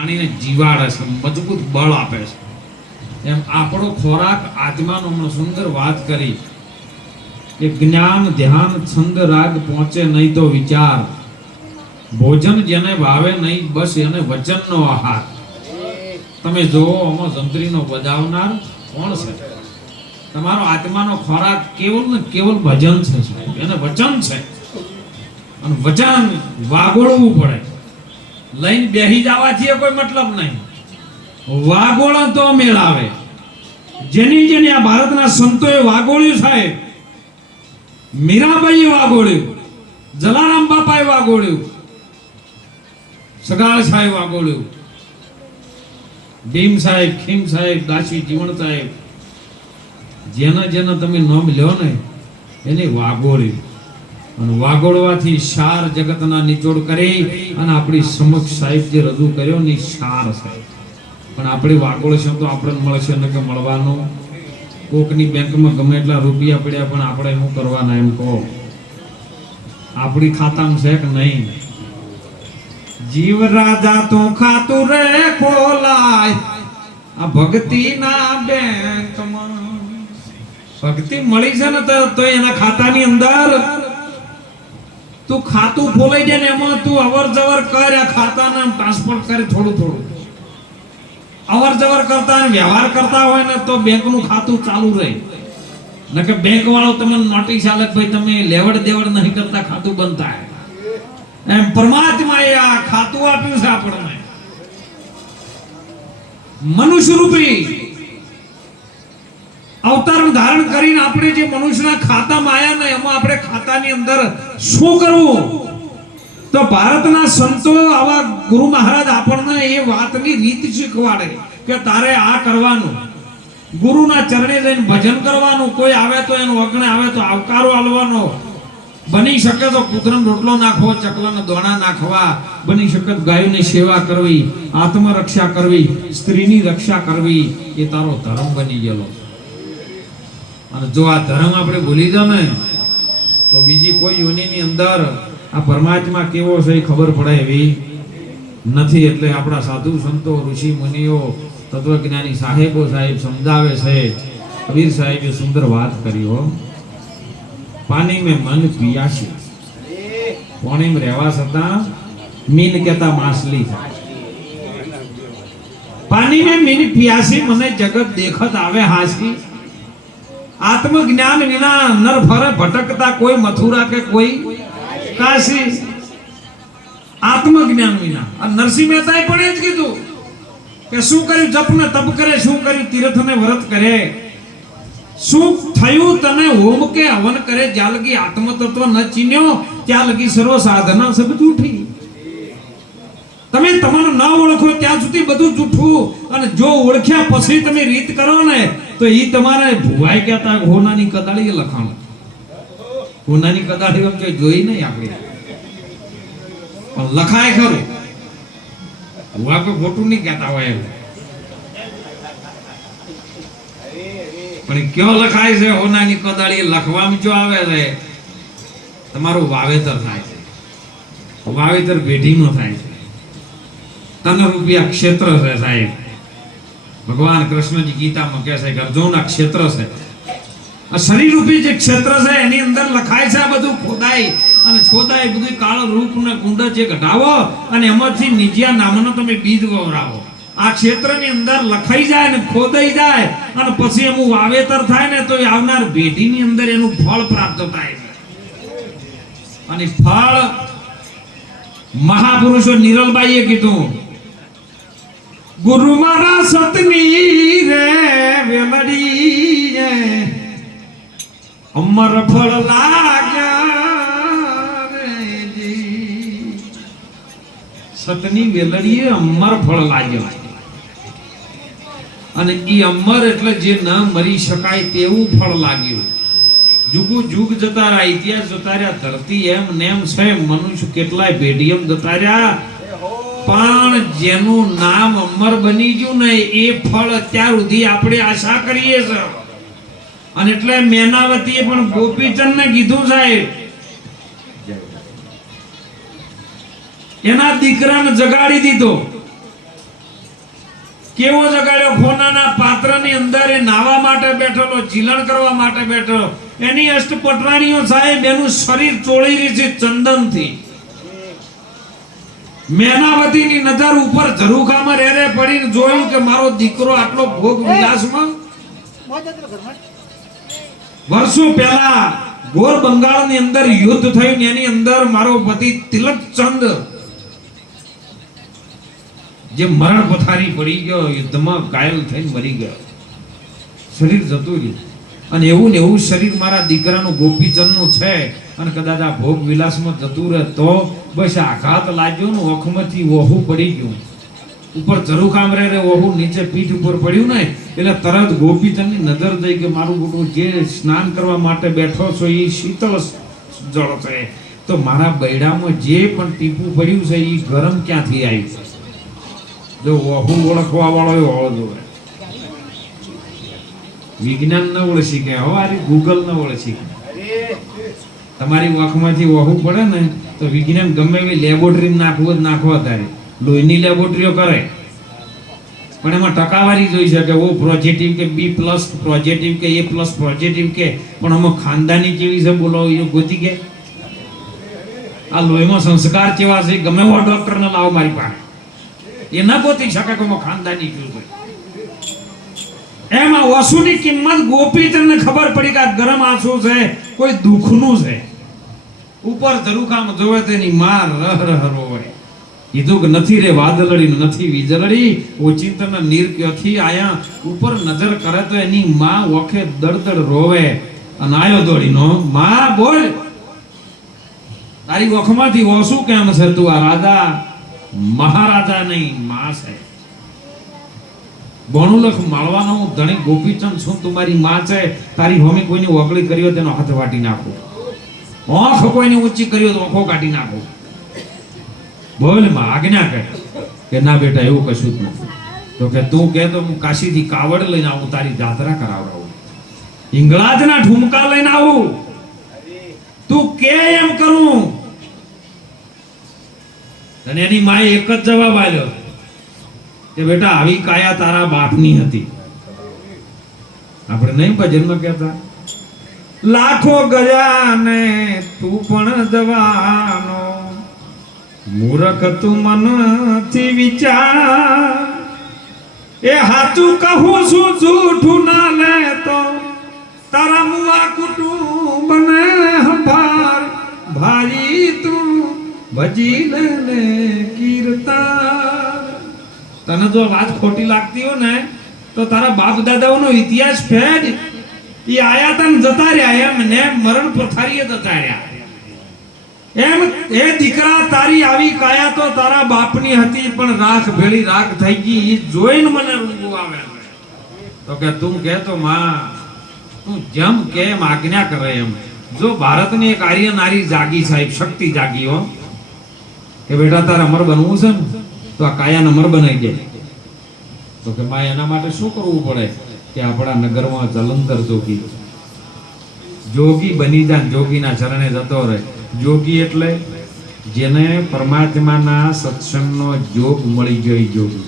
આણીને જીવાડે છે, મજબૂત બળ આપે છે. એમ આપણો ખોરાક આત્માનો હમણાં સુંદર વાત કરી. કે જ્ઞાન, ધ્યાન, છંદ, રાગ પહોંચે નહીં તો વિચાર. ભોજન જેને ભાવે નહીં, બસ એને વચનનો આહાર. તમે જોવો, આમાં જંત્રીનો બજાવનાર કોણ છે? તમારો આત્માનો ખોરાક કેવલ ને કેવલ ભજન છે એને વચન છે. અને વચન વાગોળવું પડે. લઈને બેહી જવાથી કોઈ મતલબ નહીં. વાગોળા તો મેળ આવે જેની જેની આ ભારતના સંતોએ વાગોળ્યું સાહેબ, મીરાબાઈએ વાગોળ્યું જલારામ બાપાએ વાગોળ્યું સગાળ સાહેબ વાગોળ્યું ભીમ સાહેબ, ખીમ સાહેબ, દાસી જીવણ સાહેબ, જેના જેના તમે નામ લ્યો ને, એને વાગોળ્યું વાગોળવાથી સાર જગતના નિચોડ કરી અને આપણી સમક્ષ સાહેબ જે રજૂ કર્યો ને સાર સાહેબ. પણ આપણે વાગોળશું તો આપણને મળશે, ને કે મળવાનું. કોકની બેંકમાં ગમે એટલા રૂપિયા પડ્યા પણ આપણે શું કરવાના એમ કહો. આપણી ખાતામાં છે કે નહીં? જીવ રાજા તું ખાતું રે ખોલાય. આ ભક્તિ ના બેંકમાં. ભક્તિ મળી છે ને તો એના ખાતાની અંદર તું ખાતું ખોલાઈ જાય ને એમાં તું અવર જવર કર, આ ખાતાના ટ્રાન્સફર કરે થોડું થોડું. અવર જવર કરતા વ્યવહાર કરતા હોય ને તો બેંકનું ખાતું ચાલુ રહે. નકે બેંક વાળો તમને નોટિસ આલે ભાઈ તમે લેવડ દેવડ નહીં કરતા, ખાતું થાય. એમ પરમાત્માએ આ ખાતું આપ્યું છે આપણને. મનુષ્ય રૂપી અવતાર ધારણ કરીને આપણે જે મનુષ્યના ખાતામાં માયા ને એમાં આપણે ખાતાની અંદર શું કરવું? તો ભારતના સંતો આવા ગુરુ મહારાજ આપણને એ વાતની રીત શીખવાડે કે તારે આ કરવાનું. ગુરુના ચરણે જઈને ભજન કરવાનું. કોઈ આવે તો એનો અગ્ને, આવે તો આવકારો આલવાનો. બની શકે તો કૂતરાનો રોટલો નાખવો, ચકલાના દોણા નાખવા. બની શકે તો ગાયોની સેવા કરવી, આત્મરક્ષા કરવી, સ્ત્રીની રક્ષા કરવી. એ તારો ધર્મ બની ગયેલો. અને જો આ ધર્મ આપણે ભૂલી જાવ ને તો બીજી કોઈ યોનિની અંદર આ પરમાત્મા કેવો છે એ ખબર પડે એવી નથી. એટલે આપણા સાધુ સંતો, ઋષિ મુનિઓ, તત્વજ્ઞાની સાહેબો સાહેબ સમજાવે છે. કબીર સાહેબે સુંદર વાત કરી હો. પાણી મેં મન પિયાસી પાણીમાં રહેવા છતાં મીન કહેતા માછલી થાય પાણી મેં મીન પિયાસી, મને જગત દેખત આવે હાસી આત્મજ્ઞાન વિના નર ફરે, ભટકતા કોઈ મથુરા કે કોઈ કાશી? આત્મજ્ઞાન વિના. અને નરસિંહ મહેતાએ પણ એ જ કીધું કે શું કર્યું? જપ ને તપ કરે, શું કર્યું? તીર્થ ને વ્રત કરે. શું થયું તને? હોમ કે હવન કરે? જ્યાં લગી આત્મતત્વ ન ચીન્યો, ત્યાં લગી સર્વ સાધના સબ જૂઠી તમે તમારું ના ઓળખો ત્યાં સુધી બધું જૂઠું અને જો ઓળખ્યા પછી તમે રીત કરો ને, તો એ તમારે ભુવાઈ કહેતા હોનાની કદાળી લખાણું. હોનાની કદાળી એમ જોઈ નહીં આપણે. પણ લખાય ખરું. ભુવા કોઈ ખોટું નહીં કહેતા હોય એવું. પણ કયો લખાય છે હોનાની કદાળી? લખવામાં જો આવે છે. તમારું વાવેતર થાય છે. વાવેતર પેઢીમાં થાય તન ક્ષેત્ર છે સાહેબ. ભગવાન કૃષ્ણજી ગીતામાં કહે છે કે અર્જુનના ક્ષેત્ર છે. શરીર રૂપી જે ક્ષેત્ર છે એની અંદર લખાય છે બધું ખોદાય અને છોદાય બધું કાળ રૂપ ને કુંડ જે ઘટાવો અને એમાંથી નિજિયા નામનો તમે બીજ વવરાવો. આ ક્ષેત્રની અંદર લખાઈ જાય ને ખોદાઈ જાય અને પછી એનું વાવેતર થાય ને તો આવનાર પેઢીની અંદર એનું ફળ પ્રાપ્ત થાય. અને ફળ મહાપુરુષો નિરલબાઈએ કીધું ગુરુ મારા સતની રે વેલડી અમર ફળ લાગ્યા. સતની વેલડીએ અમર ફળ લાગ્યો. અને એ અમર એટલે જે ન મરી શકાય તેવું ફળ લાગ્યું. જુગુ જુગ જતા રહ્યા, ઇતિહાસ જતા રહ્યા, ધરતી એમ નેમ સ્વયં મનુષ્ય કેટલાય ભેડિયમ જતા રહ્યા. પણ જેનું નામ અમર બની ગયું ને એ ફળ અત્યાર સુધી આપણે આશા કરીએ છે. અને એટલે મેનાવતીએ પણ ગોપીચંદ ને કીધું સાહેબ, એના દીકરાને જગાડી દીધો. કેવો જગાડ્યો? ખોનાના પાત્રની અંદર એ નાવા માટે બેઠેલો, ચીલણ કરવા માટે બેઠેલો. એની અષ્ટપટરાણીઓ સાહેબ, એનું શરીર ચોળી રહી છે ચંદનથી. મેનાવતીની નજર ઉપર ઝરૂખામાં રે રે પડીને જોયું કે મારો દીકરો આટલો ભોગ વિલાસમાં? વર્ષો પહેલા ગોર બંગાળની અંદર યુદ્ધ થયું ને એની અંદર મારો પતિ તિલક ચંદ જે મરણ પથારી પડી ગયો યુદ્ધમાં ઘાયલ થઈને મરી ગયો. શરીર જતું રહ્યું. અને એવું ને એવું શરીર મારા દીકરાનું ગોપીચંદનું છે. અને કદાચ આ ભોગ વિલાસમાં જતું રહે તો બસ આઘાત લાગ્યો ને ઓખમાંથી ઓહું પડી ગયું. ઉપર ચરુખામ કામ રે ઓહું નીચે પીઠ ઉપર પડ્યું ને, એટલે તરત ગોપીચંદની નજર જઈ કે મારું બોટું જે સ્નાન કરવા માટે બેઠો છો એ શીતળ જળ છે. તો મારા બૈડામાં જે પણ ટીપું પડ્યું છે એ ગરમ ક્યાંથી આવ્યું? છે જો ઓહું ઓળખવા વાળો જોઈએ વિજ્ઞાન ન ઓળખી કે હો આ ગૂગલ ન ઓળખી કે તમારી વાંખમાંથી વહુ પડે ને, તો વિજ્ઞાન ગમે એવી લેબોરેટરી નાખવું જ નાખવા તારે. લોહીની લેબોરેટરીઓ કરે. પણ એમાં ટકાવારી જોઈ શકે, ઓ પોઝિટિવ કે બી પ્લસ પોઝિટિવ કે એ પ્લસ પોઝિટિવ કે, પણ આમાં ખાનદાની કેવી છે બોલો એ ગોતી કે આ લોહીમાં સંસ્કાર કેવા છે, ગમે એવો ડોક્ટરને લાવો મારી પાસે. એ ન ગોતી શકે કે ખાનદાની કેવું એમાં વસુની કિંમત ગોપીચંદને ખબર પડી કે આ ગરમ આંસુ છે, કોઈ દુઃખનું છે. ઉપર ધરુકામ જોવે તેની માં રહ રહ રોવે. કીધું કે નથી રે વાદળડી નથી વીજળડી ઓચિંતન નીર આયા. ઉપર નજર કરે તો એની માં ઓખે દળદળ રોવે. અને આયો દોડીનો, માં, બોલ. તારી ઓખમાંથી ઓસું કેમ છે તું? આ રાજા મહારાજા નહીં માં છે. ભણુલખ માળવાનો હું ધણી ગોપીચંદ છું તમારી માં છે, તારી હોમી કોઈને ઓગળી કર્યો તેનો હાથ વાટી નાખો. ઓખ કોઈને ઊંચી કર્યો તો ઓખો કાઢી નાખો. બોલમાં આજ્ઞા કર. કે ના બેટા, એવું કશું જ નથી. તો કે તું કે તો હું કાશીથી કાવડ લઈને આવું, તારી જાત્રા કરાવડાવું. હિંગળાજના ઠુમકા લઈને આવું. તું કે એમ કરું? અને એની માએ એક જ જવાબ આપ્યો. કે બેટા, આવી કાયા તારા બાપની હતી. આપણે નહીં ભજનમાં કહેતા? લાખો ગયા તું પણ જવાનો મૂરખ તું મનથી વિચાર. એ હાચું કહું છું, જૂઠું ના લેતો. તારા મુઆ કુટુંબ ને હંભાર ભારી તું ભજી લે ને કીર્તાર તને જો વાત ખોટી લાગતી હોય ને, તો તારા બાપ દાદાઓનો ઇતિહાસ ફેજ એ આયા તને જતા રહ્યા, એમ ને મરણ પથારીએ જતા રહ્યા. એમ એ દીકરા તારી આવી કાયા તો તારા બાપની હતી, પણ રાખ ભેળી રાખ થઈ ગઈ. એ જોઈને મને રૂંગું આવે. તો કે તું કે તો માં, તું જેમ કે એમ આજ્ઞા કરે એમ. જો ભારતની એક આર્ય નારી જાગી સાહેબ, શક્તિ જાગી હો. કે બેટા તારે અમર બનવું છે ને? તો આ કાયાના મર બનાવી દે. તો કે માં એના માટે શું કરવું પડે? કે આપણા નગરમાં જલંધર જોગી. જોગી બની જાન, જોગીના ચરણે જતો રહે. જોગી એટલે જેને પરમાત્માના સત્સંગનો જોગ મળી ગયો જોગી.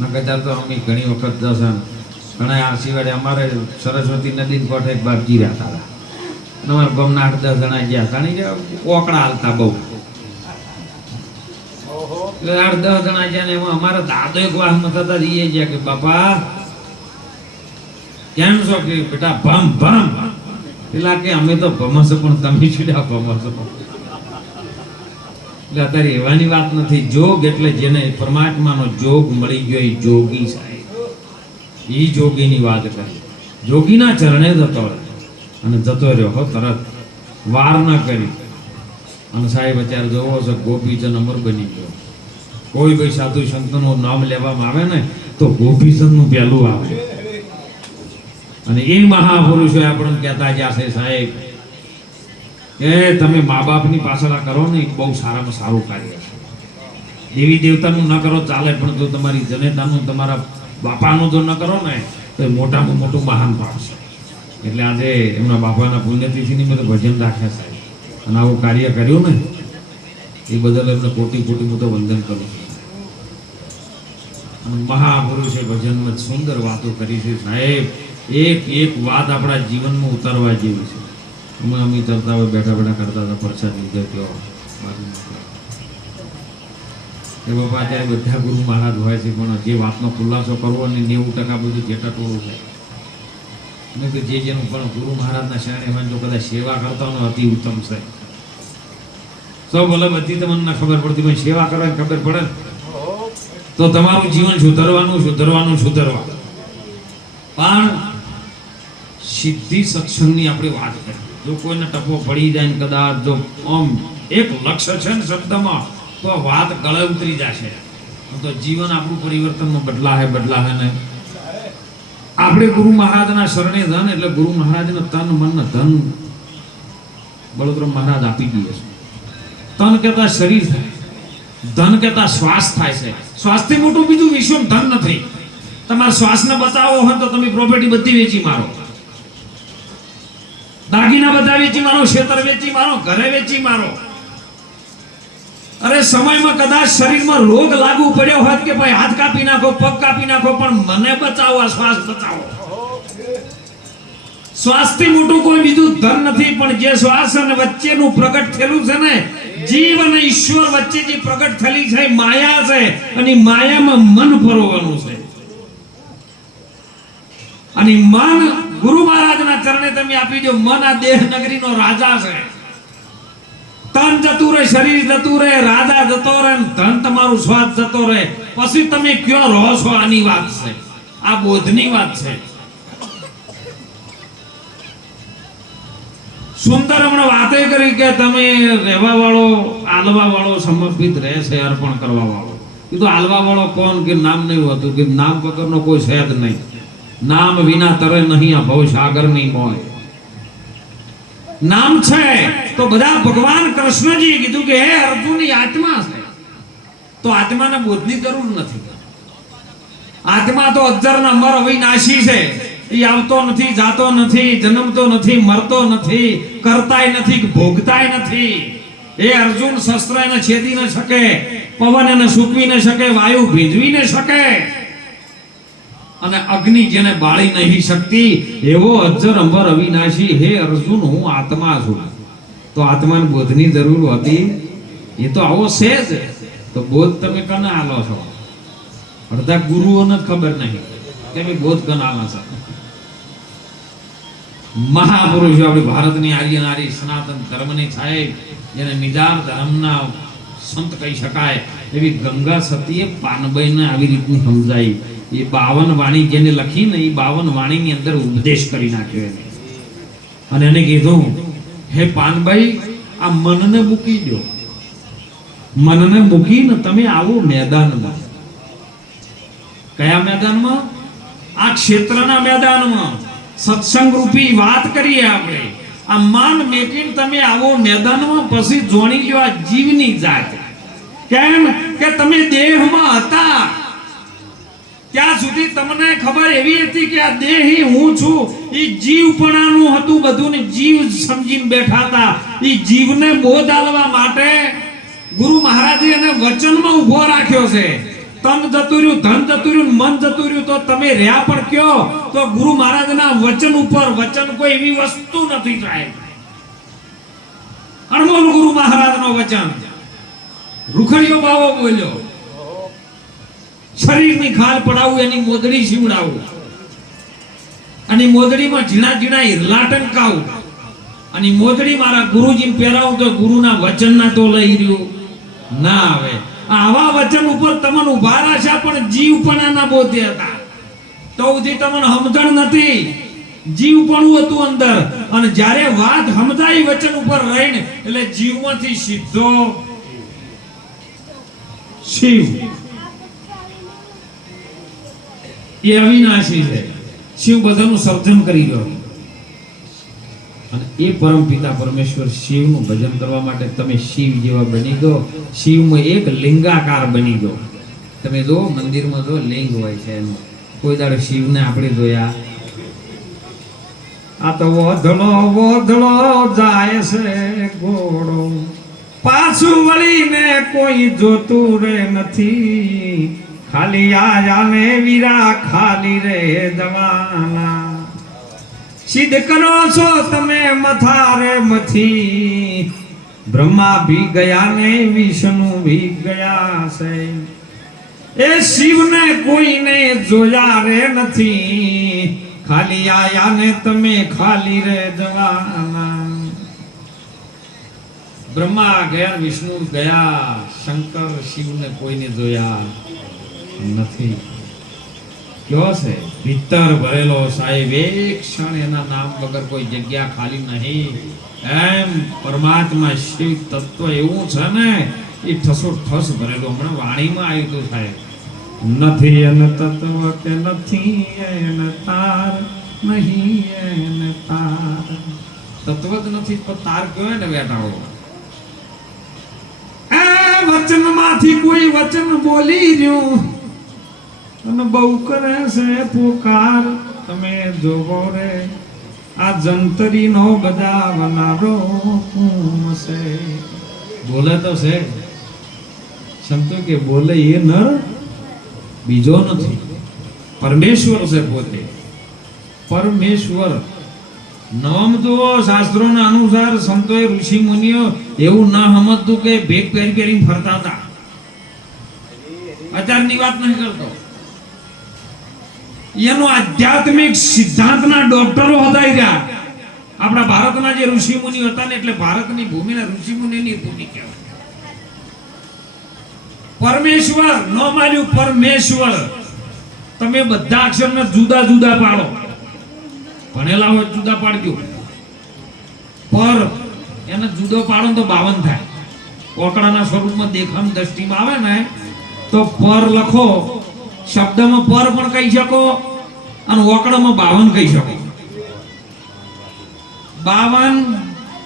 નકર તો અમે ઘણી વખત દર્શન ઘણા આ સિવાય અમારે સરસ્વતી નદી કોઠે એક રહ્યા હતા. અમારા ગમના આઠ દસ જણા ગયા ગયા ઓકડા હાલતા બહુ. એટલે આઠ દસ જણા ગયા ને એમાં અમારા દાદો એક વાહમાં થતા રહીએ ગયા કે, બાપા, કેમ છો? કે, બેટા, ભમ ભમ. પેલા કે, અમે તો ભમસો, પણ તમે છૂટ્યા ભમસો. એટલે અત્યારે એવાની વાત નથી. જોગ એટલે જેને પરમાત્માનો જોગ મળી ગયો, એ જોગી સાહેબ. એ જોગીની વાત કરી. જોગીના ચરણે જતો અને જતો રહ્યો હો તરત. વાર ન કરી. અને સાહેબ અત્યારે જોવો છો ગોપીચંદ અમર બની ગયો. કોઈ ભાઈ સાધુ સંતનું નામ લેવામાં આવે ને, તો ગોપીચંદનું પહેલું આવે. અને એ મહાપુરુષો આપણને કહેતા છે સાહેબ, એ તમે મા બાપની પાછળ કરો ને બહુ સારામાં સારું કાર્ય છે. દેવી દેવતાનું ન કરો, ચાલે, પણ જો તમારી જનેતાનું, તમારા બાપાનું જો ન કરો ને, તો મોટામાં મોટું મહાન પાપ છે. એટલે આજે એમના બાપાના પુણ્યતિથિની બધું ભજન રાખે સાહેબ. અને આવું કાર્ય કર્યું ને, એ બદલ એમને કોટી કોટી મોટો વંદન કરું છું. મહાપુરુષે ભજનમાં સુંદર વાતો કરી છે, સાહેબ. એક એક વાત આપણા જીવનમાં ઉતારવા જેવી છે. અમે અમે તરતા હોય, બેઠા બેઠા કરતા હતા, પ્રસાદ લીધો કયો એ બાપા, અત્યારે બધા ગુરુ મહારાજ હોય છે, પણ જે વાતનો ખુલાસો કરવો અને નેવું ટકા બધું જેટા ટોળું છે. મેં કીધું જે જેનું પણ ગુરુ મહારાજના શરણે ને કદાચ સેવા કરતા હોય અતિ ઉત્તમ છે સૌ ભલે બધી તમને ખબર પડતી પણ સેવા કરવાની ખબર પડે તો તમારું જીવન સુધરવાનું સુધરવાનું સુધરવા પણ સિદ્ધિ સત્સંગની આપણે વાત કરીએ જો કોઈને ટપો પડી જાય ને કદાચ જો આમ એક લક્ષ્ય છે ને શબ્દમાં, તો વાત ગળે ઉતરી જશે. તો જીવન આપણું પરિવર્તનમાં બદલા હે બદલા હે ને. આપણે ગુરુ મહારાજના શરણે ધન, એટલે ગુરુ મહારાજને તન, મન, ધન. બળોતર મહારાજ આપી દઈએ છે. તન કહેતા શરીર થાય. ધન કહેતા શ્વાસ થાય છે. શ્વાસથી મોટું બીજું વિશ્વ ધન નથી. તમારા શ્વાસને બચાવવો હોય તો તમે પ્રોપર્ટી બધી વેચી મારો. દાગીના બધા વેચી મારો, ખેતર વેચી મારો, ઘરે વેચી મારો. અરે સમયમાં કદાચ શરીરમાં રોગ લાગુ પડ્યો હોત કે ભાઈ હાથ કાપી નાખો, પગ કાપી નાખો, પણ મને બચાવો, આ શ્વાસ બચાવો. શ્વાસથી મોટું કોઈ બીજું ધન નથી, પણ જે શ્વાસ અને વચ્ચેનું પ્રગટ થયેલું છે ને, જીવ અને ઈશ્વર વચ્ચે જે પ્રગટ થયેલી છે માયા છે અને માયામાં મન ફરવાનું છે. અને મન ગુરુ મહારાજના ચરણે તમે આપી દો, મન આ દેહ નગરીનો રાજા છે. તન જતું રહે, શરીર જતું રહે, રાજા જતો રહે ધન તમારું સ્વાદ જતો રહે. પછી તમે કયો રહો છો આની વાત છે. આ બોધની વાત છે. સુંદર હમણાં વાતે કરી કે તમે રહેવા વાળો આલવા વાળો સમર્પિત રહે અર્પણ કરવા વાળો કીધું આલવા વાળો કોણ કે નામ નહીં હોતું, કે નામ વગરનો કોઈ છે નહીં. નામ વિના તરે નહીં, આ ભવ સાગર નહીં હોય નામ છે, તો બધા ભગવાન કૃષ્ણજીએ કીધું કે હે અર્જુનની આત્મા છે. તો આત્માને બોધની જરૂર નથી. આત્મા તો અજર ને અમર અવિનાશી છે. આવતો નથી, જાતો નથી, જન્મતો નથી, મરતો નથી, કરતાય નથી ભોગતાય નથી. એ અર્જુન શસ્ત્ર એને છેદી ન શકે, પવન એને સૂકવી ન શકે, વાયુ ભીંજવી ન શકે. અને અગ્નિ જેને બાળી નહીં શકતી, એવો અજર અંબર અવિનાશી, હે અર્જુન, હું આત્મા છું. તો આત્માને બોધની જરૂર હતી. એ તો આવો છે જ. તો બોધ તમે કને આલો છો? અડધા ગુરુઓને ખબર નહીં. કે બોધ કને આલા છે? મહાપુરુષો આપણી ભારતની આર્યનારી સનાતન ધર્મની સાહેબ જેને નિદાન ધર્મના સંત કહી શકાય, એવી ગંગા સતીએ પાનબાઈને આવી રીતની સમજાઈ. એ બાવન વાણી જેને લખી ને એ બાવન વાણીની અંદર ઉપદેશ કરી નાખ્યો એને. અને એને કીધું, હે પાનભાઈ, આ મનને મૂકી દો મનને મૂકીને તમે આવો મેદાનમાં. કયા મેદાનમાં? આ ક્ષેત્રના મેદાનમાં. સત્સંગ રૂપી વાત કરીએ આપણે. આ માન મેકીને તમે આવો મેદાનમાં પછી જોણી લ્યો જીવની જાત. કેમ કે તમે દેહમાં હતા. ત્યાં સુધી તમને ખબર એવી હતી કે આ દેહ હું છું. એ જીવપણાનું હતું બધું ને જીવ સમજીને બેઠા હતા. એ જીવને બોધ આલવા માટે ગુરુ મહારાજે એને વચનમાં ઊભો રાખ્યો છે. તન જતું રહ્યું, ધન જતું રહ્યું, મન જતું રહ્યું, તો તમે રહ્યા પણ કયો? તો ગુરુ મહારાજના વચન ઉપર વચન કોઈ એવી વસ્તુ નથી સાહેબ. અણમોલ ગુરુ મહારાજનો વચન. રૂખડીયો બાવો બોલ્યો. શરીરની ખાલ પડાવું, એની મોદડી સીવડાવું અને મોદડીમાં ઝીણા ઝીણા હિરલા અને મોદડી મારા ગુરુજીને પહેરાવું તો ગુરુના વચનના તો લઈ રહ્યું. ના આવે. આવા વચન ઉપર તમને ઊભા રાખ્યા પણ જીવપણાના બોધે હતા. તો સુધી તમને સમજણ નથી. જીવપણું હતું અંદર. અને જ્યારે વાત સમજાઈ વચન ઉપર રહીને, એટલે જીવમાંથી સીધો શિવ. એ અવિનાશી છે. શિવ બધાનું સર્જન કરી ગયો. અને એ પરમ પિતા પરમેશ્વર શિવનું ભજન કરવા માટે તમે શિવ જેવા બની ગયો. શિવમાં એક લિંગાકાર બની ગયો. તમે જો મંદિરમાં જો લિંગ હોય છે એનું. કોઈ દાડો શિવને આપણે જોયા. આ તો વધળો વધળો જાય છે ઘોડો. પાછું વળીને કોઈ જોતું રે નથી. ખાલી આ જાને વીરા ખાલી રે દવાના સિદ્ધ કરો છો તમે મથારે મથી. બ્રહ્મા ભી ગયા ને વિષ્ણુ ભી ગયા છે. એ શિવને કોઈને જોયા રે નથી. ખાલી આયા ને તમે ખાલી રે જવાના. બ્રહ્મા ગયા વિષ્ણુ ગયા, શંકર શિવને કોઈને જોયા નથી. ભરેલો સાહેબ, એક ક્ષણ એના નામ વગર કોઈ જગ્યા ખાલી નહીં. એમ પરમાત્મા શિવ તત્વ એવું છે ને, એ ઠસો ઠસ ભરેલું. હમણાં વાણીમાં આવ્યું હતું સાહેબ. નથી એન તત્વ કે નથી એન તાર, નહીં એન તાર. તત્વ જ નથી પણ તાર કયો ને બેઠા હો એ વચનમાંથી કોઈ વચન બોલી રહ્યું. અને બહુ કરે છે પોકાર. તમે જોવો રે, આ જંતરી નો બધા વનારો છે. બોલે તો છે. સંતો કે બોલે એ નર બીજો નથી. પરમેશ્વર છે પોતે. પરમેશ્વર. નામ તો શાસ્ત્રોના અનુસાર સંતોએ ઋષિ મુનિઓ એવું ના સમજતું કે ભેગ પહેરી પહેરીને ફરતા હતા. અત્યારની વાત નહીં કરતો. એનો આધ્યાત્મિક સિદ્ધાંતના ડોક્ટરો હતા રહ્યા. આપણા ભારતના જે ઋષિ મુનિ હતા ને એટલે ભારતની ભૂમિને ઋષિ મુનિની ભૂમિ કહેવાય. પરમેશ્વર, ન માન્યું, પરમેશ્વર. તમે બધા અક્ષરને જુદા જુદા પાડો. ભણેલા હોય જુદા પાડજો. પર એને જુદો પાડો તો બાવન થાય. કોકડાના સ્વરૂપમાં દેખામ દ્રષ્ટિમાં આવે ને, તો પર લખો. શબ્દમાં પર પણ કહી શકો અને ઓકડામાં બાવન કહી શકો. બાવન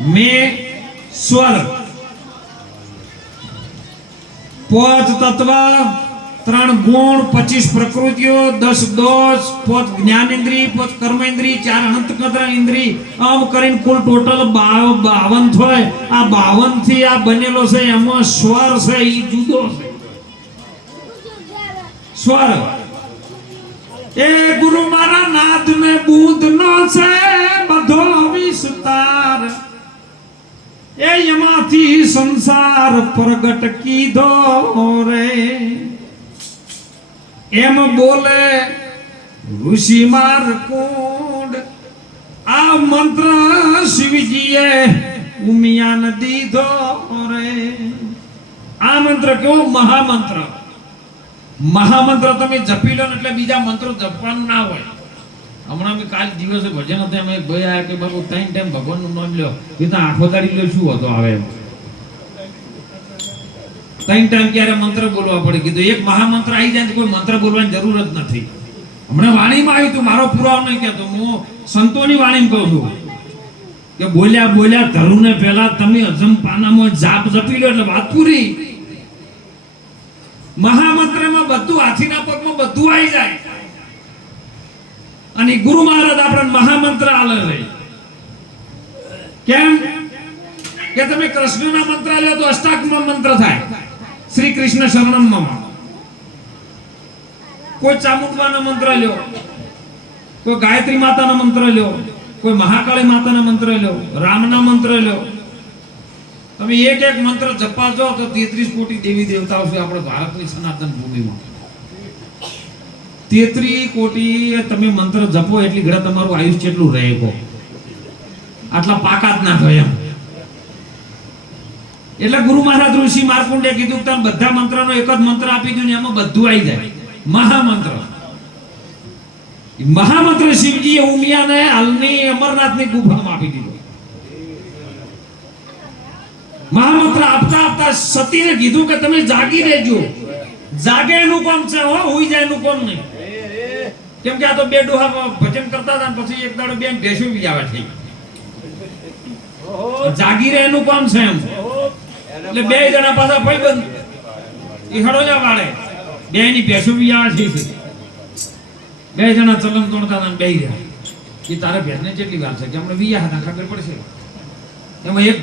મે સ્વર. પોચ તત્વ ત્રણ ગુણ, પચીસ પ્રકૃતિઓ, દસ દોષ પોચ પોત પોચ કર્મેન્દ્રિય, ચાર અંતકત્ર ઇન્દ્રિય. આમ કરીને કુલ ટોટલ બાવ- બાવન થાય. આ બાવનથી આ બનેલો છે, એમાં સ્વર છે એ જુદો છે. સ્વર એ ગુરુ મારા નાદ ને બુદ્ધ નો છે બધો વિસ્તાર. એ એમાંથી સંસાર પ્રગટ કીધો રે. એમ બોલે ઋષિ માર કુંડ આ મંત્ર શિવજીએ ઉમિયાન દીધો રે. આ મંત્ર કેવો મહામંત્ર? મહામંત્ર તમે જપી લો એટલે બીજા મંત્રો જપવાનું ના હોય. હમણાં મેં કાલ દિવસે ભજન હતા, એમાં એક ભાઈ આવ્યા કે બાબુ, ત્રણ ટાઈમ ભગવાનનું નામ લ્યો. એ તો આંખો દાડી લ્યો, શું હતો આવે ત્રણ ટાઈમ ક્યારે મંત્ર બોલવા પડે? કીધું, એક મહામંત્ર આવી જાય કોઈ મંત્ર બોલવાની જરૂર જ નથી. હમણાં વાણીમાં આવ્યું તું, મારો પુરાવો નહીં કહેતો, હું સંતોની વાણીમાં કહું છું કે બોલ્યા બોલ્યા ધરુને પહેલા તમે અજમ પાનામાં જાપ જપી લો એટલે વાત પૂરી. મહામંત્રમાં બધું હાથીના પગમાં બધું આવી જાય. અને ગુરુ મહારાજ આપણને મહામંત્ર આલે રહી કેમ? કે તમે કૃષ્ણના મંત્ર લ્યો તો અષ્ટાકમ મંત્ર થાય. શ્રી કૃષ્ણ શરણમ કોઈ ચામુંડવાનો મંત્ર લ્યો કોઈ ગાયત્રી માતાનો મંત્ર લ્યો કોઈ મહાકાળી માતાનો મંત્ર લ્યો રામના મંત્ર લ્યો તમે એક એક મંત્ર જપા જો તો તેત્રીસ કોટી દેવી દેવતાઓ છે આપણે ભારતની સનાતન ભૂમિમાં. તેત્રી કોટી તમે મંત્ર જપો એટલી ઘડા તમારું આયુષ્ય કેટલું રહે કો આટલા પાકાત ના થયા એટલે ગુરુ મહારાજ ઋષિ માર્કુંડે કીધું કે બધા મંત્રનો એક જ મંત્ર આપી દો ને એમાં બધું આવી જાય. મહામંત્ર. મહામંત્ર શિવજીએ ઉમિયાને હાલની અમરનાથની ગુફામાં આપી દીધો. મહામંત્ર આપતા આપતા સતીને કીધું કે તમે જાગી રહેજો. જાગે એનું કામ છે હો, હુઈ જાય એનું કામ નહીં. કેમ કે આ તો બે ડોહા ભજન કરતા હતા પછી એક દાડો બેન ભેસું બી આવે છે જાગી રહે એનું કામ છે એમ. એટલે બે જણા પાછા ભાઈબંધ. ઈ હડોજા વાળે. બે ની ભેસું બી આવે છે બે જણા ચલમ તોડતા હતા બે રહ્યા. એ તારે ભેંસને કેટલી વાર છે? કે આપણે વિયા હતા, ખબર પડશે? એમાં એક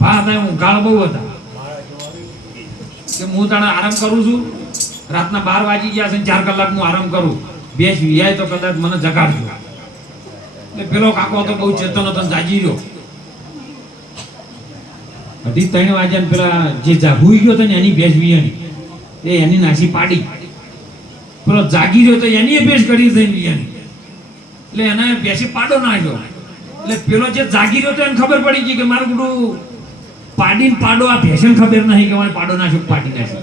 ભા હતા હું ગાળ બહુ હતા. કે હું તાણે આરામ કરું છું? રાતના બાર વાગી ગયા છે ચાર કલાકનું આરામ કરું. બેસ વિયાય તો કદાચ મને જગાડજો. એટલે પેલો કાકો તો બહુ ચેતન હતો જાગી રહ્યો. અઢી ત્રણ વાગ્યા ને પેલા જે જાગુઈ ગયો હતો ને એની ભેંસ વિયાણી. એ એની નાસી પાડી. પેલો જાગી રહ્યો તો એની ભેંસ કરી થઈ એટલે એને ભેંસી પાડો નાખ્યો. એટલે પેલો જે જાગી રહ્યો તો એને ખબર પડી ગઈ કે મારું બધું પાડીને પાડો, આ ભેંસને ખબર નહીં કે મારે પાડો નાખ્યો પાડી નાખ્યો.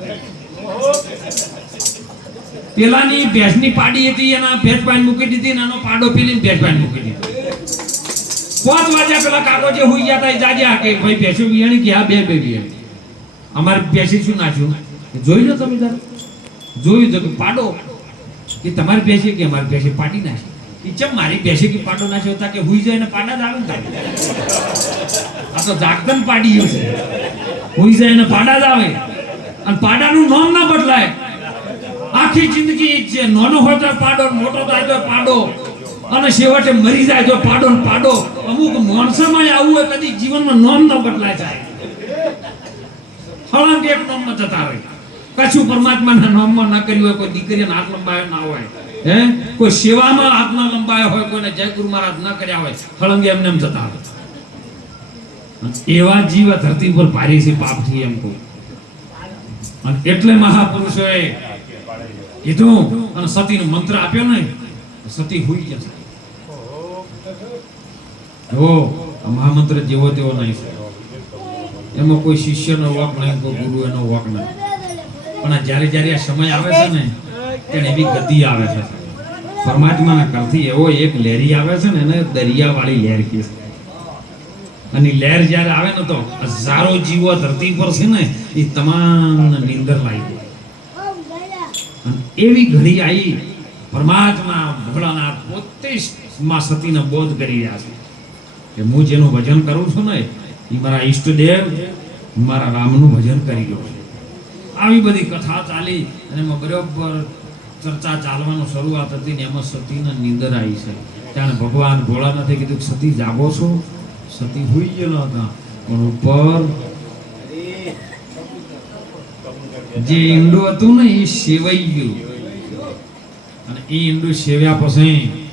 પેલાની ભેંસની પાડી હતી, એના ભેંસ પાણી મૂકી દીધી ને એનો પાડો પીલીને ભેંસ પાણી મૂકી દીધો. પાંચ વાગ્યા પેલા કાકો જે હોઈ ગયા હતા જાગ્યા કે ભાઈ ભેંસો વિયાણી કે આ બે બે વિયાણી અમારે ભેંસી શું નાખ્યું? જોઈ લો તમે તાર. જોયું તો પાડો. કે તમારી ભેંસી કે અમારી ભેંસી પાડી નાખી? ચમ મારી ભેંસી કે પાડો ના જોતા કે હુઈ જાય ને પાડા જ આવે ને. આ તો જાગતન પાડી છે. હુઈ જાય ને પાડા જ આવે. અને પાડાનું નામ ના બદલાય. આખી જિંદગી જે નાનો હોય તો પાડો મોટો થાય તો પાડો. અને છેવટે મરી જાય તો પાડો ને પાડો. અમુક માણસોમાં આવું હોય કદી જીવનમાં નામ ન બદલાય જાય. હળંગ એક નામમાં જતા હોય કશું પરમાત્માના નામમાં ન કર્યું હોય, કોઈ દીકરીના હાથ લંબાયો ના હોય. હે? કોઈ સેવામાં હાથ ના લંબાયો હોય, કોઈને જયગુરુ મહારાજ ના કર્યા હોય, ફળંગે એમને એમ જતા એવા જીવ ધરતી પર ભારી છે પાપથી એમ કોઈ. એટલે મહાપુરુષોએ કીધું, અને સતીનો મંત્ર આપ્યો ને સતી હુઈ જશે. જો મહામંત્ર જેવો તેવો નહીં છે. એમાં કોઈ શિષ્યનો વાક નહીં, કોઈ ગુરુ એનો વાક નહીં. પણ જ્યારે જ્યારે આ સમય આવે છે ને, ત્યારે એવી ગતિ આવે છે. પરમાત્માના કરથી એવો એક લહેરી આવે છે ને, એને દરિયાવાળી લહેર કહે છે. અને લહેર જ્યારે આવે ને તો હજારો જીવો ધરતી પર છે ને એ તમામ નીંદર લાગી એવી ઘડી આવી પરમાત્મા ભોળાનાથ પોતે માં સતીને બોધ કરી રહ્યા છે. કે હું જેનું ભજન કરું છું ને એ મારા ઈષ્ટદેવ મારા રામનું ભજન કરી ગયો છે આવી બધી કથા ચાલી અને બરોબર ચર્ચા ચાલવાનું શરૂઆત હતી ને એમાં સતીને નીંદર આવી છે. ત્યારે ભગવાન ભોળાનાથે કીધું સતી, જાગો છો? સતી હોઈ ગયો ન હતા, પણ ઉપર જે ઈંડું હતું ને, એ સેવાઈ ગયું. અને એ ઈંડું સેવ્યા પછી